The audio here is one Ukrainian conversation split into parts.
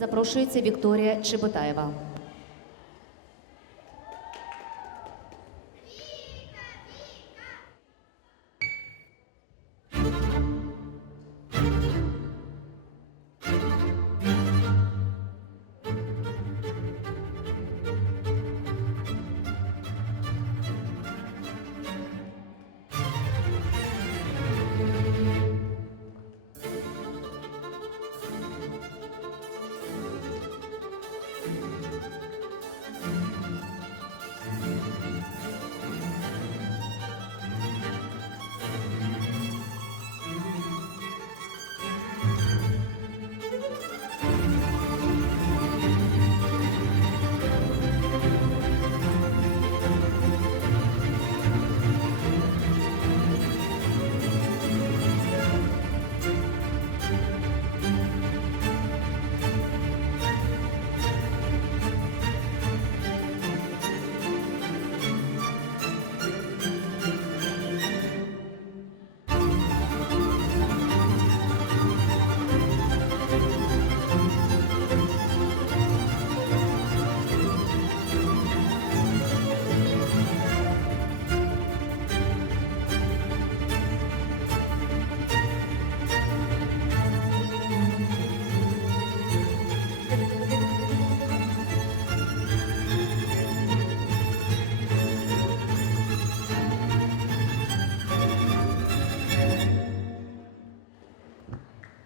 Запрошується Вікторія Чеботаєва.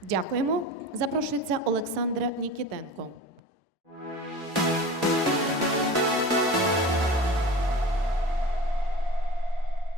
Дякуємо. Запрошується Олександра Нікітенко.